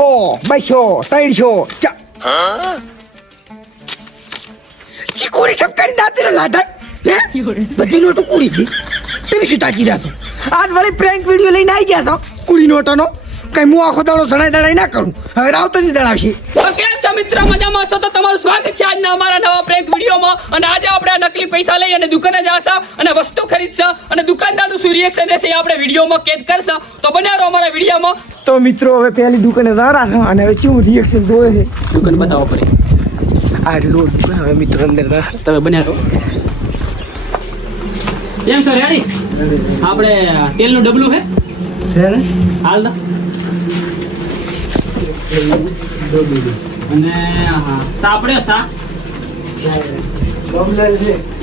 200 300 ચીકોડી છપકારી દાંતીરો લાડા હે બધી નોટો કુડી ગઈ તમે શું તાજી રહ્યા છો આજ વળી પ્રેન્ક વિડિયો લઈને આવી ગયા છો કુડી નોટોનો કઈ હું આખો દાડો દડાઈ ના કરું હવે રાવ તો નહીં દડાવશી કેમ છો મિત્ર મજામાં છો તો તમારું સ્વાગત છે આજના અમારા નવા પ્રેન્ક વિડીયોમાં અને આજે આપણે આ નકલી પૈસા લઈ અને દુકાને જાશા અને વસ્તુ ખરીદશા અને દુકાનદારનું શું રિએક્શન રહેશે એ આપણે વિડીયોમાં કેદ કરશા તો બન્યા રહો અમારા વિડીયોમાં તો મિત્રો હવે પહેલી દુકાને દારા છો અને હવે શું રિએક્શન જોવે છે દુકાન બતાવો પડે આ લોડ દુકાન હવે મિત્રો અંદર તમે બન્યા રહો કેમ છો રેડી આપણે તેલનું ડબલું હે છે ને હાલ દો અને હા સાપડે સા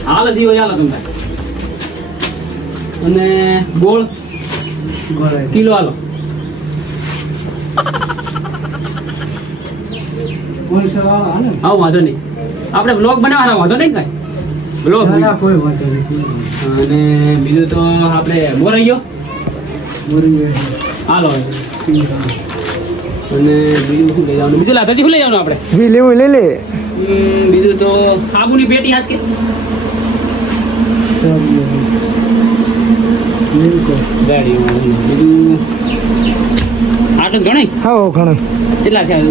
હાલ દીવો ચાલો તમે અને ગોળ કિલો હાલો હા વાંધો નહીં આપણે બ્લોગ બનાવવાના વાંધો નહીં કઈ બ્લોગ અને બીજું તો આપણે મોરૈયો હાલો અને બીજું શું લઈ જવાનું બીજું લાતાજી શું લઈ જવાનું આપણે જી લેવું લઈ લે બીજું તો આબુની પેટી હાસ કે ગાડી બીજું આટલું ગણાય હા ઘણું કેટલા થયા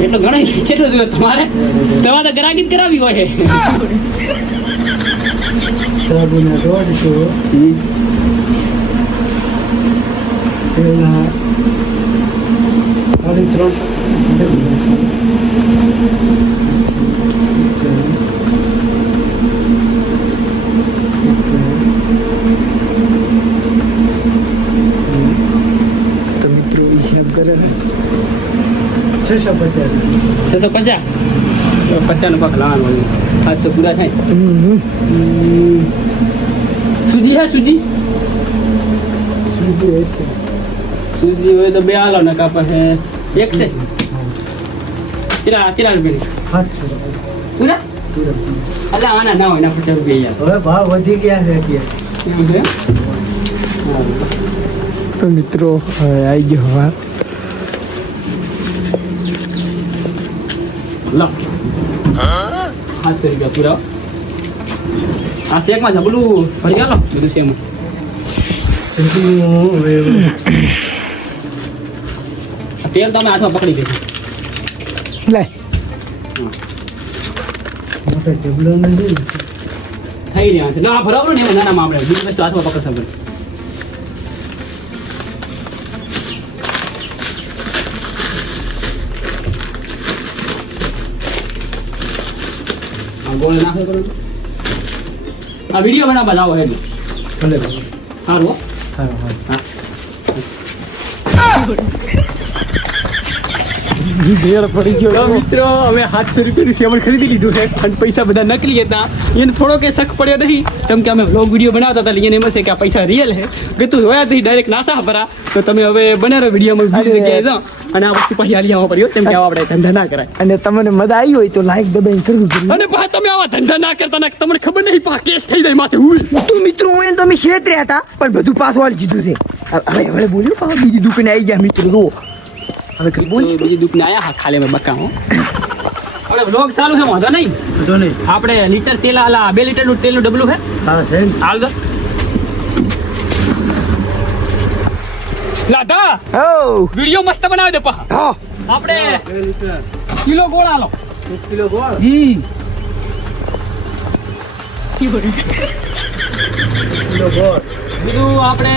એટલો ગણાય કેટલું જોઈએ તમારે તો ગ્રાહકી જ કરાવી હોય સાબુના 150 તેલના 3 તો મિત્રો હિસાબ કરે ને 650 50 નો પાક લાવવાનો 700 પૂરા થાય સુજી હે સુજી હોય તો બે હાલો ને કાપા છે એક છે ચિરા રૂપિયા પૂરા અલા આના ના હોય ના 50 રૂપિયા હવે ભાવ વધી ગયા છે અત્યારે તો મિત્રો હવે આવી ગયો હવા લો 700 રૂપિયા પૂરા આ શેકમાં જબલું ભરી ગાલો બધું શેમાં તેલ તમે હાથમાં પકડી દેજો લે જબલો નથી થઈ રહ્યા છે ના બરાબર ને નાનામાં આપણે બીજી વસ્તુ હાથમાં પકડશે આપણે આ ગોળ નાખે કરો આ વિડીયો બનાવવા જાવ એટલે ભલે સારું હા ભેળ પડી ગયો મિત્રો અમે 700 રૂપિયાની સેવન ખરીદી લીધું છે અને પૈસા બધા નકલી હતા એને થોડો કે શક પડ્યો નહીં કેમ કે અમે વ્લોગ વિડીયો બનાવતા હતા એને એમ હશે કે આ પૈસા રિયલ છે ગતું જોયા નથી ડાયરેક્ટ નાસા ભરા તો તમે હવે બનારો વિડીયોમાં બીજી જગ્યાએ જાઓ અને આ વસ્તુ પછી હાલી આવવા પડ્યો કેમ કે આવા આપણે ધંધા ના કરાય અને તમને મજા આવી હોય તો લાઈક દબાઈને કરવું જોઈએ અને પા તમે આવા ધંધા ના કરતા ના તમને ખબર નહીં પા કેસ થઈ જાય માથે હું તો મિત્રો હું તમે છેતર્યા હતા પણ બધું પાછું હાલી દીધું છે હવે બોલ્યું પા બીજી દુકાને આવી ગયા મિત્રો જો હવે કઈ બોલ બીજી દુકાને આયા હા ખાલી અમે બકા હો આપણે વ્લોગ ચાલુ છે વાંધો નહીં આપણે લીટર તેલ આલા 2 લીટરનું તેલનું ડબલું છે હા છે હાલ દો લાદા હો વિડિયો મસ્ત બનાવી દે પા હા આપણે કિલો ગોળ આલો 1 કિલો ગોળ કિલો ગોળ બીજું આપણે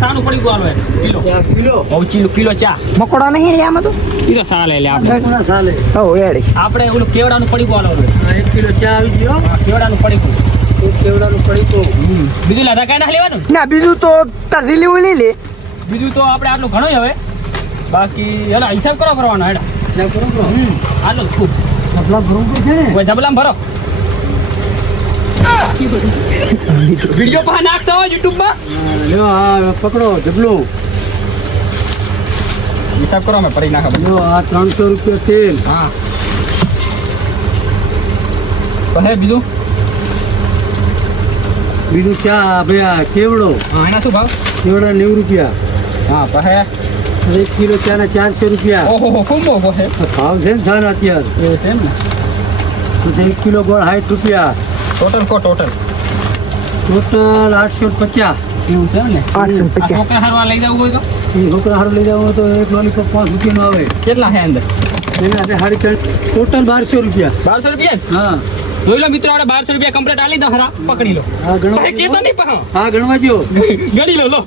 સાનું પડી ગયું આલો કિલો કિલો ચા મકોડા નહીં લે આમાં તો ઈ તો સા લઈ લે આપણે ચાલે હો રેડી આપણે ઓલું કેવડાનું પડી ગયું આલો 1 કિલો ચા આવી ગયો કેવડાનું પડી ગયું કેવડાનું પડી ગયું બીજું લાદા કાંઈ ના લેવાનું ના બીજું તો તાર લેવું લઈ લે બીજું તો આપણે આટલું ઘણું હવે બાકી હેલા હિસાબ કરો કરવાનો હેડા આટલું ખૂબ જબલા ભરવું છે ને જબલામ ભરો વિડિયો પા નાખશો YouTube માં લ્યો આ પકડો જબલું હિસાબ કરો અમે પડી નાખા લ્યો આ 300 રૂપિયા તેલ હા પછી બીજું બીજું ચા આપણે આ કેવડો હા એના શું ભાવ કેવડા 90 રૂપિયા હા પછી 1 કિલો ચાના 400 રૂપિયા ઓહો ખૂબ મોંઘો છે ભાવ છે ને સારા અત્યારે એવું છે ને પછી 1 કિલો ગોળ 60 રૂપિયા ટોટલ ટોટલ 850 એવું છે ને 850 છોકરા હારવા લઈ જવું હોય તો એ છોકરા હારું લઈ જાવ તો એક લોલીપોપ 5 રૂપિયાનો આવે કેટલા છે અંદર એના આપણે 3.5 ટોટલ 1200 રૂપિયા 1200 રૂપિયા હા જોઈ લો મિત્રો આપણે 1200 રૂપિયા કમ્પ્લીટ આલી દો હરા પકડી લો હા ભાઈ કેતો નહીં પા હા ગણવા જો ગણી લો લો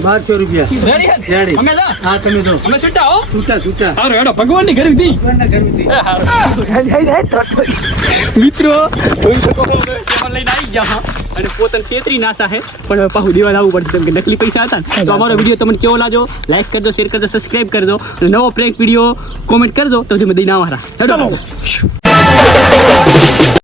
1200 રૂપિયા રેડી હે રેડી. અમે જા હા તમે જો અમે છૂટા હો છૂટા હારો હેડો ભગવાનની ઘરે દી મિત્રો જોઈ શકો છો હવે સેવન લઈને આવી ગયા હા અને પોતાને છેતરી નાસા છે પણ હવે પાછું દેવા લાવવું પડશે કેમ કે નકલી પૈસા હતા ને તો અમારો વિડીયો તમને કેવો લાગ્યો લાઈક કરજો શેર કરજો સબસ્ક્રાઇબ કરજો અને નવો પ્રેન્ક વિડીયો કોમેન્ટ કરજો તો તમે દઈને આવવાના હેડો